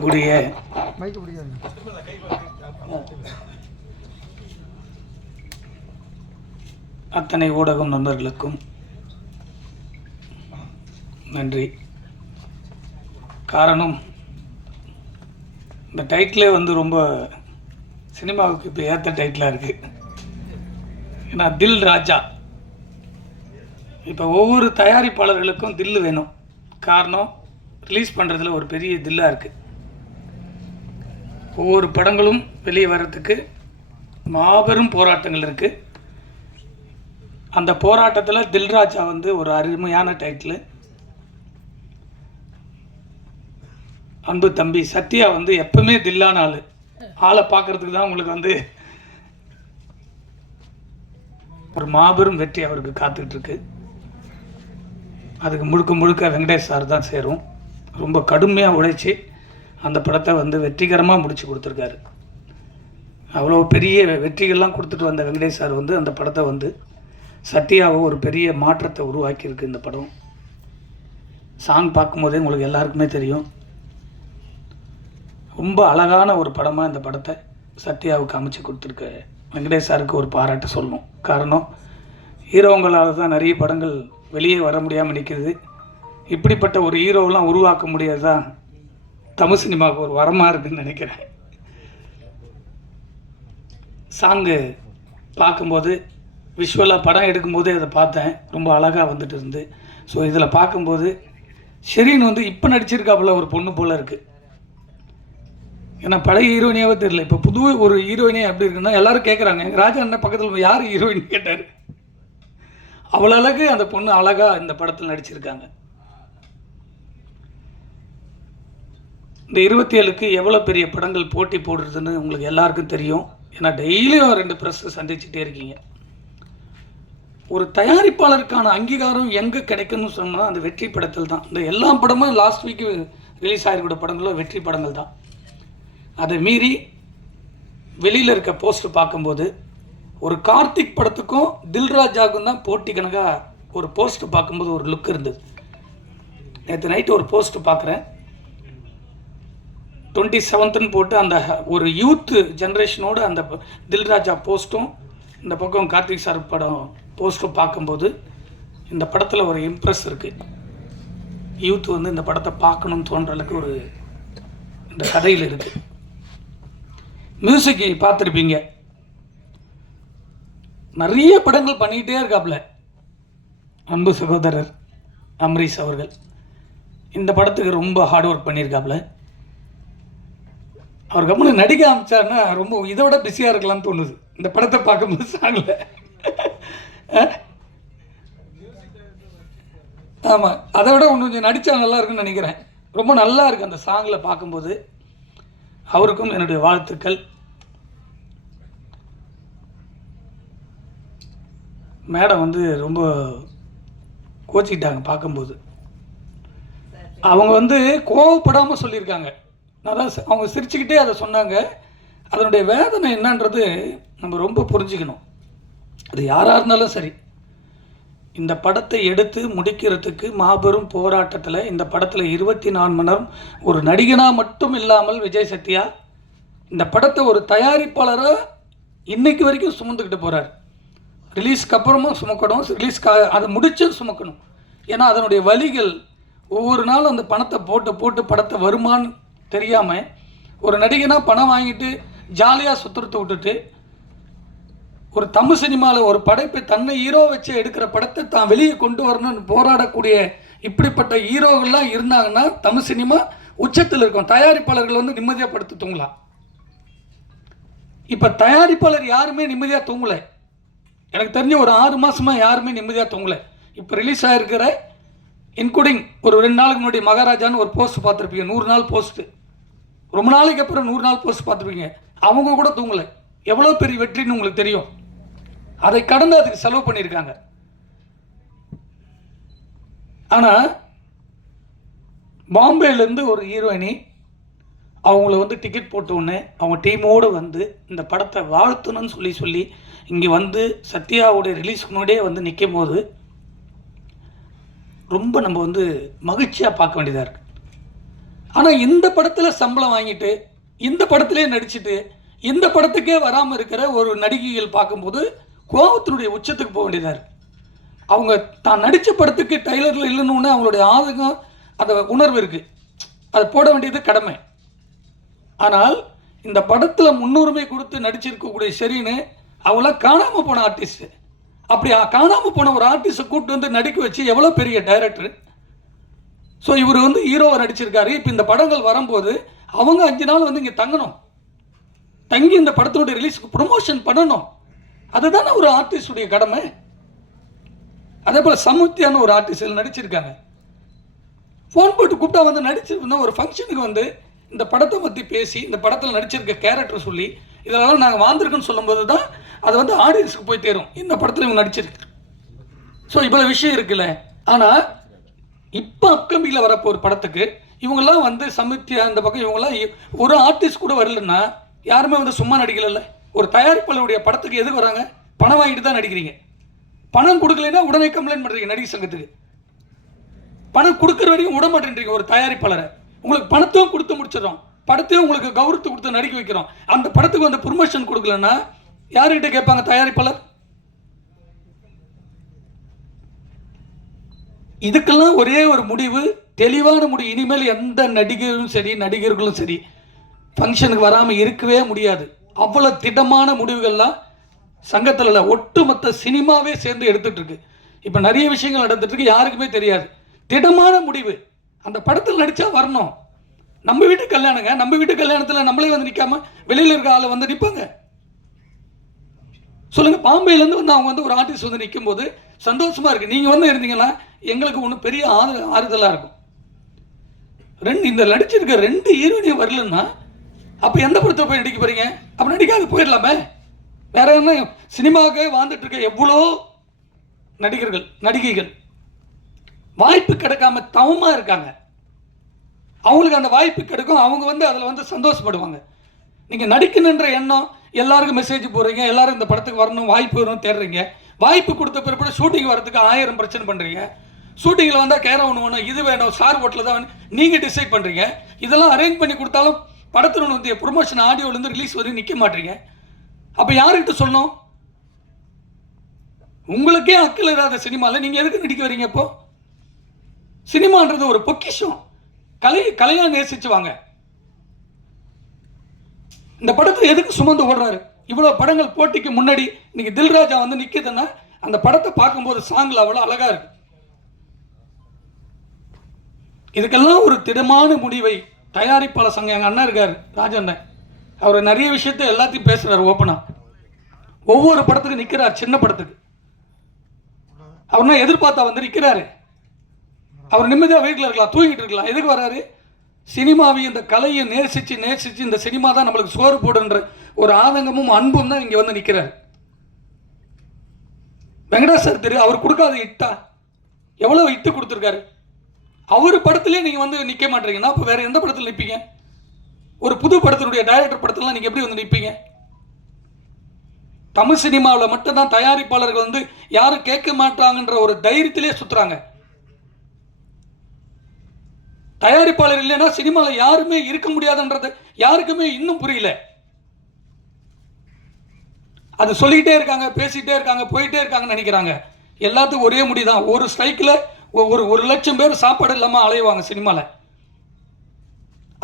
கூடிய அத்தனை ஊடகம் நண்பர்களுக்கும் நன்றி. காரணம், இந்த டைட்டிலே ரொம்ப சினிமாவுக்கு இப்போ ஏற்ற டைட்டிலாக இருக்குது. ஏன்னா தில் ராஜா. இப்போ ஒவ்வொரு தயாரிப்பாளர்களுக்கும் தில்லு வேணும். காரணம், ரிலீஸ் பண்ணுறதுல ஒரு பெரிய தில்லாக இருக்குது. ஒவ்வொரு படங்களும் வெளியே வர்றதுக்கு மாபெரும் போராட்டங்கள் இருக்குது. அந்த போராட்டத்தில் தில்ராஜா ஒரு அருமையான டைட்டில். அன்பு தம்பி சத்யா எப்பவுமே தில்லான ஆளை பார்க்குறதுக்கு தான் உங்களுக்கு ஒரு மாபெரும் வெற்றி அவருக்கு காத்துட்ருக்கு. அதுக்கு முழுக்க முழுக்க வெங்கடேஷ் சார் தான் சேரும். ரொம்ப கடுமையாக உழைச்சி அந்த படத்தை வெற்றிகரமாக முடித்து கொடுத்துருக்காரு. அவ்வளோ பெரிய வெற்றிகள்லாம் கொடுத்துட்டு வந்த வெங்கடேஷ் சார் அந்த படத்தை சத்யாவை ஒரு பெரிய மாற்றத்தை உருவாக்கியிருக்கு. இந்த படம் சாங் பார்க்கும்போதே உங்களுக்கு எல்லாருக்குமே தெரியும். ரொம்ப அழகான ஒரு படமாக இந்த படத்தை சத்யாவுக்கு அமைச்சு கொடுத்துருக்க வெங்கடேஷ் சாருக்கு ஒரு பாராட்டு சொல்லணும். காரணம், ஹீரோங்களால் தான் நிறைய படங்கள் வெளியே வர முடியாமல் நிற்கிது. இப்படிப்பட்ட ஒரு ஹீரோவெலாம் உருவாக்க முடியாதுதான் தமிழ் சினிமாவுக்கு ஒரு வரமாக இருக்குதுன்னு நினைக்கிறேன். சாங்கு பார்க்கும்போது விஷுவலாக படம் எடுக்கும்போதே அதை பார்த்தேன். ரொம்ப அழகாக வந்துட்டு இருந்து. ஸோ இதில் பார்க்கும்போது ஷெரீன் இப்போ நடிச்சிருக்காப்புல ஒரு பொண்ணு போல் இருக்குது. ஏன்னா பழைய ஹீரோயினியாவே தெரியல. இப்போ புது ஒரு ஹீரோயினே எப்படி இருக்குன்னா எல்லாரும் கேட்குறாங்க. எங்கள் ராஜா அண்ணன் பக்கத்தில் யார் ஹீரோயின் கேட்டார். அவ்வளோ அழகு அந்த பொண்ணு அழகாக இந்த படத்தில் நடிச்சிருக்காங்க. இந்த 27க்கு எவ்வளோ பெரிய படங்கள் போட்டி போடுறதுன்னு உங்களுக்கு எல்லாருக்கும் தெரியும். ஏன்னா டெய்லியும் 2 ப்ரெஸ்ஸை சந்திச்சுட்டே இருக்கீங்க. ஒரு தயாரிப்பாளருக்கான அங்கீகாரம் எங்கே கிடைக்குன்னு சொன்னால் அந்த வெற்றி படத்தில் தான். இந்த எல்லா படமும் லாஸ்ட் வீக்கு ரிலீஸ் ஆகிருக்கிற படங்களும் வெற்றி படங்கள் தான். அதை மீறி வெளியில் இருக்க போஸ்டர் பார்க்கும்போது ஒரு கார்த்திக் படத்துக்கும் தில்ராஜாவுக்கும் தான் போட்டி கணக்காக ஒரு போஸ்டர் பார்க்கும்போது ஒரு லுக் இருந்தது. நேற்று நைட்டு ஒரு போஸ்டர் பார்க்குறேன். 27ன்னு போட்டு அந்த ஒரு யூத் ஜென்ரேஷனோடு அந்த தில்ராஜா போஸ்ட்டும் இந்த பக்கம் கார்த்திக் சார் படம் போஸ்ட்டும் பார்க்கும்போது இந்த படத்தில் ஒரு இம்ப்ரெஸ் இருக்குது. யூத் இந்த படத்தை பார்க்கணும்னு தோன்ற அளவுக்கு ஒரு இந்த கதையில் இருக்குது. மியூசிக் பார்த்துருப்பீங்க. நிறைய படங்கள் பண்ணிக்கிட்டே இருக்காப்புல அன்பு சகோதரர் அம்ரீஷ் அவர்கள். இந்த படத்துக்கு ரொம்ப ஹார்ட் ஒர்க் பண்ணியிருக்காப்புல. அவர் கம்முன்னு நடிக்க ஆரம்பிச்சாருன்னா ரொம்ப இதை விட பிஸியாக இருக்கலாம்னு தோணுது இந்த படத்தை பார்க்கும்போது. சாங்கில் ஆமாம், அதை விட கொஞ்சம் நடித்தா நல்லா இருக்குன்னு நினைக்கிறேன். ரொம்ப நல்லா இருக்குது அந்த சாங்கில் பார்க்கும்போது. அவருக்கும் என்னுடைய வாழ்த்துக்கள். மேடம் ரொம்ப கோச்சிக்கிட்டாங்க பார்க்கும்போது. அவங்க கோவப்படாமல் சொல்லியிருக்காங்க. அதான் அவங்க சிரிச்சுக்கிட்டே அதை சொன்னாங்க. அதனுடைய வேதனை என்னன்றது நம்ம ரொம்ப புரிஞ்சுக்கணும். அது யாராக இருந்தாலும் சரி, இந்த படத்தை எடுத்து முடிக்கிறதுக்கு மாபெரும் போராட்டத்தில் இந்த படத்தில் 24 மணி நேரம் ஒரு நடிகனாக மட்டும் இல்லாமல் விஜய் சத்யா இந்த படத்தை ஒரு தயாரிப்பாளராக இன்னைக்கு வரைக்கும் சுமந்துக்கிட்டு போகிறார். ரிலீஸ்க்கு அப்புறமும் சுமக்கணும், அதை முடிச்சும் சுமக்கணும். ஏன்னா அதனுடைய வலிகள் ஒவ்வொரு நாளும் அந்த பணத்தை போட்டு படத்தை வருமானு தெரியாமல் ஒரு நடிகனாக பணம் வாங்கிட்டு ஜாலியாக சுற்றுறத்தை விட்டுட்டு ஒரு தமிழ் சினிமாவில் ஒரு படைப்பை தன்னை ஹீரோ வச்சு எடுக்கிற படத்தை தான் வெளியே கொண்டு வரணும்னு போராடக்கூடிய இப்படிப்பட்ட ஹீரோகள்லாம் இருந்தாங்கன்னா தமிழ் சினிமா உச்சத்தில் இருக்கும். தயாரிப்பாளர்கள் நிம்மதியாக படுத்து தூங்கலாம். இப்போ தயாரிப்பாளர் யாருமே நிம்மதியாக தூங்கலை. எனக்கு தெரிஞ்ச ஒரு 6 மாதமாக யாருமே நிம்மதியாக தூங்கலை. இப்போ ரிலீஸ் ஆகிருக்கிற இன்க்ளூடிங் ஒரு 2 நாளுக்கு முன்னாடி மகாராஜான்னு ஒரு போஸ்ட் பார்த்துருப்பீங்க. 100 நாள் போஸ்ட்டு. ரொம்ப நாளைக்கு அப்புறம் 100 நாள் போஸ்ட் பார்த்துருப்பீங்க. அவங்க கூட தூங்கலை. எவ்வளோ பெரிய வெற்றின்னு உங்களுக்கு தெரியும். அதை கடந்து அதுக்கு செலவு பண்ணியிருக்காங்க. ஆனால் பாம்பேலேருந்து ஒரு ஹீரோயினி அவங்கள டிக்கெட் போட்டோன்னே அவங்க டீமோடு இந்த படத்தை வாழ்த்தணும்னு சொல்லி இங்கே சத்யாவுடைய ரிலீஸ்க்கு முன்னாடியே நிற்கும் போது ரொம்ப நம்ம மகிழ்ச்சியாக பார்க்க வேண்டியதாக இருக்குது. ஆனால் இந்த படத்தில் சம்பளம் வாங்கிட்டு இந்த படத்திலே நடிச்சுட்டு இந்த படத்துக்கே வராமல் இருக்கிற ஒரு நடிகைகள் பார்க்கும்போது கோபத்தினுடைய உச்சத்துக்கு போக வேண்டியதாக இருக்குது. அவங்க தான் நடித்த படத்துக்கு டைலரில் இல்லைன்னு அவங்களுடைய ஆதங்கம், அந்த உணர்வு இருக்குது, அதை போட வேண்டியது கடமை. ஆனால் இந்த படத்தில் முன்னுரிமை கொடுத்து நடிச்சிருக்கக்கூடிய ஷெரீனு அவங்களாம் காணாமல் போன ஆர்டிஸ்ட்டு. அப்படி காணாமல் போன ஒரு ஆர்டிஸ்ட்டை கூப்பிட்டு வந்து நடிக்க வச்சு எவ்வளோ பெரிய டைரக்டர். ஸோ இவர் வந்து ஹீரோவை நடிச்சிருக்காரு. இப்போ இந்த படங்கள் வரும்போது அவங்க 5 நாள் வந்து இங்கே தங்கணும், தங்கி இந்த படத்தினுடைய ரிலீஸுக்கு ப்ரொமோஷன் பண்ணணும். அதுதானே ஒரு ஆர்டிஸ்டுடைய கடமை. அதே போல் சமுத்தியான ஒரு ஆர்டிஸ்டில் நடிச்சிருக்காங்க. ஃபோன் போட்டு கூப்பிட்டா வந்து நடிச்சிருந்தா ஒரு ஃபங்க்ஷனுக்கு வந்து இந்த படத்தை பற்றி பேசி இந்த படத்தில் நடிச்சிருக்க கேரக்டர் சொல்லி இதெல்லாம் நாங்கள் வாழ்ந்துருக்குன்னு சொல்லும்போது தான் அது வந்து ஆடியன்ஸுக்கு போய் தேரும், இந்த படத்தில் இவங்க நடிச்சிருக்கு. ஸோ இவ்வளோ விஷயம் இருக்குல்ல. ஆனால் இப்போ அப்கமிங்கில் வரப்போ ஒரு படத்துக்கு இவங்கெல்லாம் வந்து சமுத்தியா இந்த பக்கம் இவங்கெல்லாம் ஒரு ஆர்டிஸ்ட் கூட வரலன்னா யாருமே வந்து சும்மா நடிக்கல. ஒரு தயாரிப்பாளருடைய படத்துக்கு எதுக்கு வராங்க? பணம் வாங்கிட்டு தான் நடிக்கிறீங்க. பணம் கொடுக்கலைன்னா உடனே கம்ப்ளைண்ட் பண்ணுறீங்க நடிகர் சங்கத்துக்கு. பணம் கொடுக்குற வரைக்கும் விட மாட்டேன்றீங்க ஒரு தயாரிப்பாளரை. உங்களுக்கு பணத்தையும் கொடுத்து முடிச்சிடறோம், படத்தையும் உங்களுக்கு கௌரவத்தை கொடுத்து நடிக்க வைக்கிறோம். அந்த படத்துக்கு வந்து ப்ரொமோஷன் கொடுக்கலன்னா யாருக்கிட்ட கேட்பாங்க தயாரிப்பாளர்? இதுக்கெல்லாம் ஒரே ஒரு முடிவு, தெளிவான முடிவு. இனிமேல் எந்த நடிகரும் சரி நடிகர்களும் சரி ஃபங்க்ஷனுக்கு வராமல் இருக்கவே முடியாது. அவ்வளோ திடமான முடிவுகள்லாம் சங்கத்தில் ஒட்டுமொத்த சினிமாவே சேர்ந்து எடுத்துகிட்டு இருக்கு. இப்போ நிறைய விஷயங்கள் நடந்துட்டு இருக்கு, யாருக்குமே தெரியாது. திடமான முடிவு, அந்த படத்தில் நடித்தா வரணும். நம்ம வீட்டு கல்யாணங்க, நம்ம வீட்டு கல்யாணத்தில் நம்மளே வந்து நிற்காம வெளியில் இருக்க ஆளை வந்து நிற்பாங்க. சொல்லுங்கள், பாம்பேலேருந்து வந்து அவங்க வந்து ஒரு ஆர்டிஸ்ட் வந்து நிற்கும் போது சந்தோஷமாக இருக்குது. நீங்கள் வந்து இருந்தீங்கன்னா எங்களுக்கு ஒன்று பெரிய ஆறுதலாக இருக்கும். இந்த நடிச்சிருக்க 2 ஹீரோயினையும் வரலன்னா அப்போ எந்த படத்தை போய் நடிக்க போகிறீங்க? அப்போ நடிக்காது போயிடலாமே. வேற என்ன, சினிமாவுக்கு வாழ்ந்துட்டு இருக்க எவ்வளோ நடிகர்கள் நடிகைகள் வாய்ப்பு கிடைக்காம தவமாக இருக்காங்க. அவங்களுக்கு அந்த வாய்ப்பு கிடைக்கும், அவங்க வந்து அதில் வந்து சந்தோஷப்படுவாங்க. நீங்கள் நடிக்கணுன்ற எண்ணம், எல்லாருக்கும் மெசேஜ் போடுறீங்க, எல்லாரும் இந்த படத்துக்கு வரணும், வாய்ப்பு வரணும் தேடுறீங்க. வாய்ப்பு கொடுத்த பிறகு ஷூட்டிங் வரதுக்கு 1000 பிரச்சனை பண்ணுறீங்க. ஷூட்டிங்கில் வந்தால் கேரம் ஒன்று வேணும், இது வேணும், ஸ்டார் ஹோட்டலில் தான் நீங்கள் டிசைட் பண்ணுறீங்க. இதெல்லாம் அரேஞ்ச் பண்ணி கொடுத்தாலும் படத்தில் வந்து ப்ரொமோஷன் ஆடியோலேருந்து ரிலீஸ் வரையும் நிற்க மாட்டீங்க. அப்போ யாருக்கிட்ட சொல்லணும்? உங்களுக்கே அக்கல் இல்லாத சினிமாவில் நீங்கள் எதுக்கு நடிக்க வரீங்க? இப்போ சினிமான்றது ஒரு பொக்கிஷம், கலையாக நேசிச்சு வாங்க. இந்த படத்தை எதுக்கு சுமந்து ஓடுறாரு? இவ்வளோ படங்கள் போட்டிக்கு முன்னாடி இன்னைக்கு தில்ராஜா வந்து நிற்குதுன்னா அந்த படத்தை பார்க்கும்போது சாங்கில் அவ்வளோ அழகாக இருக்கு. இதுக்கெல்லாம் ஒரு திடமான முடிவை தயாரிப்பாளர் சங்கம், எங்கள் அண்ணன் இருக்கார் ராஜண்ணன், அவர் நிறைய விஷயத்த எல்லாத்தையும் பேசுகிறார் ஓப்பனாக. ஒவ்வொரு படத்துக்கு நிற்கிறார், சின்ன படத்துக்கு அவர்னா எதிர்பார்த்தா வந்து நிற்கிறாரு. அவர் நிம்மதியாக வீட்டில் இருக்கலாம், தூங்கிட்டு இருக்கலாம். எதுக்கு வராரு? சினிமாவை, இந்த கலையை நேசித்து இந்த சினிமா தான் நம்மளுக்கு சோறு போடுன்ற ஒரு ஆதங்கமும் அன்பும் தான் இங்கே வந்து நிற்கிறார். வெங்கடேஷ் சார் தெரியும், அவர் கொடுக்காத இட்டா எவ்வளோ இட்டு கொடுத்துருக்காரு. அவர் படத்துலேயே நீங்கள் வந்து நிற்க மாட்டீங்கன்னா அப்போ வேறு எந்த படத்தில் நிற்பீங்க? ஒரு புது படத்தினுடைய டைரக்டர் படத்துலாம் நீங்கள் எப்படி வந்து நிற்பீங்க? தமிழ் சினிமாவில் மட்டும்தான் தயாரிப்பாளர்கள் வந்து யாரும் கேட்க மாட்டாங்கன்ற ஒரு தைரியத்திலே சுற்றுறாங்க. தயாரிப்பாளர் இல்லைன்னா சினிமாவில் யாருமே இருக்க முடியாதுன்றது யாருக்குமே இன்னும் புரியல. அது சொல்லிக்கிட்டே இருக்காங்க, பேசிக்கிட்டே இருக்காங்க, போயிட்டே இருக்காங்கன்னு நினைக்கிறாங்க. எல்லாத்துக்கும் ஒரே முடிதான். ஒரு ஸ்ட்ரைக்கில் ஒரு லட்சம் பேர் சாப்பாடு இல்லாமல் அலைவாங்க சினிமாவில்.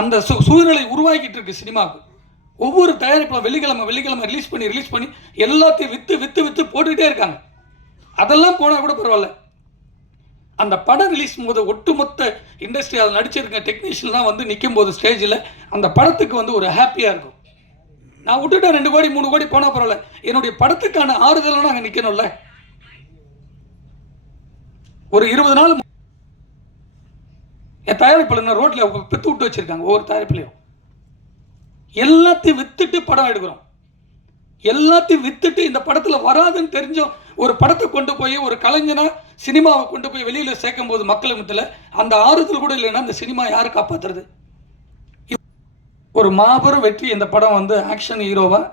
அந்த சூழ்நிலை உருவாக்கிட்டு இருக்கு சினிமாவுக்கு. ஒவ்வொரு தயாரிப்பில் வெள்ளிக்கிழமை ரிலீஸ் பண்ணி எல்லாத்தையும் விற்று போட்டுக்கிட்டே இருக்காங்க. அதெல்லாம் போனால் கூட பரவாயில்ல. அந்த படம் ரிலீஸ் போது ஒட்டுமொத்த இண்டஸ்ட்ரி அதில் நடிச்சிருக்க டெக்னீஷியன்லாம் வந்து நிற்கும் போது ஸ்டேஜில் அந்த படத்துக்கு வந்து ஒரு ஹாப்பியாக இருக்கும். நான் விட்டுட்டேன் 2 கோடி 3 கோடி போனால் பரவாயில்ல, என்னுடைய படத்துக்கான ஆறுதலாக அங்கே நிற்கணும்ல. ஒரு 20 நாள் என் தயாரிப்பாளர் ரோட்டில் வித்து விட்டு வச்சுருக்காங்க. ஒவ்வொரு தயாரிப்புலையும் எல்லாத்தையும் வித்துட்டு படம் எடுக்கிறோம். எல்லாத்தையும் வித்துட்டு இந்த படத்தில் வராதுன்னு தெரிஞ்சோம் ஒரு படத்தை கொண்டு போய் ஒரு கலைஞனா சினிமாவை கொண்டு போய் வெளியில் சேர்க்கும் போது மக்கள் மத்தியில் அந்த ஆறுதல் கூட இல்லைன்னா இந்த சினிமா யார் காப்பாற்றுறது? ஒரு மாபெரும் வெற்றி இந்த படம் வந்து ஆக்ஷன் ஹீரோவாக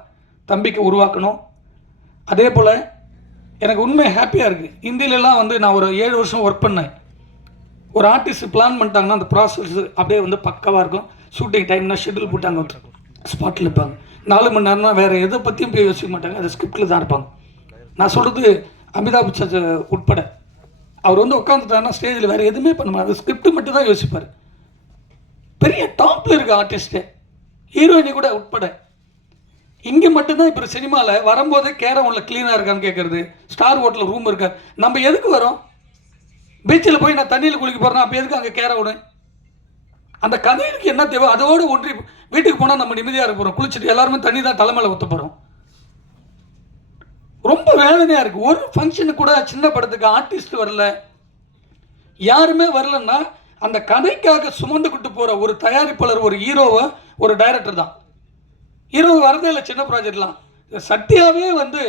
தம்பிக்கு உருவாக்கணும். அதே போல் எனக்கு உண்மை ஹாப்பியாக இருக்குது. இந்தியிலலாம் வந்து நான் ஒரு 7 வருஷம் ஒர்க் பண்ணேன். ஒரு ஆர்டிஸ்ட் பிளான் பண்ணிட்டாங்கன்னா அந்த ப்ராசஸ் அப்படியே வந்து பக்கவாக இருக்கும். ஷூட்டிங் டைம்னா ஷெட்யூல் போட்டாங்க, ஸ்பாட்டில் இருப்பாங்க. 4 மணி நேரம்னா வேறு எதை பற்றியும் போய் யோசிக்க மாட்டாங்க, அது ஸ்கிரிப்டில் தான் இருப்பாங்க. நான் சொல்கிறது அமிதாப் பச்சன் உட்பட. அவர் வந்து உட்காந்துட்டாருன்னா ஸ்டேஜில் வேறு எதுவுமே பண்ண மாட்டார், அது ஸ்கிரிப்ட் மட்டும் தான் யோசிப்பார். பெரிய டாப்பில் இருக்க ஆர்டிஸ்ட்டு, ஹீரோயினி கூட உட்பட. இங்கே மட்டும்தான் இப்போ சினிமாவில் வரும்போதே கேரவுனில் க்ளீனாக இருக்கான்னு கேட்குறது, ஸ்டார் ஹோட்டலில் ரூம் இருக்கா. நம்ம எதுக்கு வரோம்? பீச்சில் போய் நான் தண்ணியில் குளிக்க போகிறேன்னா அப்போ எதுக்கு அங்கே கேரவுனு? அந்த கதைக்கு என்ன தேவை அதோடு ஒன்றி வீட்டுக்கு போனால் நம்ம நிம்மதியாக இருக்க போகிறோம். குளிச்சுட்டு எல்லாருமே தண்ணி தான் தலைமையில் ஊற்ற போகிறோம். ரொம்ப வேதனையாக இருக்குது. ஒரு ஃபங்க்ஷனுக்கு கூட சின்ன படத்துக்கு ஆர்டிஸ்ட் வரல, யாருமே வரலன்னா அந்த கதைக்காக சுமந்துக்கிட்டு போகிற ஒரு தயாரிப்பாளர், ஒரு ஹீரோவை, ஒரு டைரக்டர் தான். ஹீரோ வரதே இல்லை சின்ன ப்ராஜெக்ட்லாம். சத்யாவே வந்து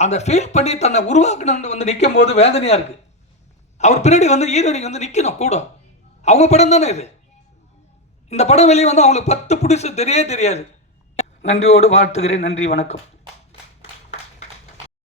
அந்த ஃபீல் பண்ணி தன்னை உருவாக்கணும்னு வந்து நிற்கும் போது வேதனையாக இருக்குது. அவர் பின்னாடி வந்து ஹீரோயினிக்கு வந்து நிற்கணும் கூட. அவங்க படம் தானே இது. இந்த படம் வெளியே வந்து அவங்களுக்கு 10 புடிசு தெரியாது. நன்றியோடு வாழ்த்துகிறேன். நன்றி, வணக்கம்.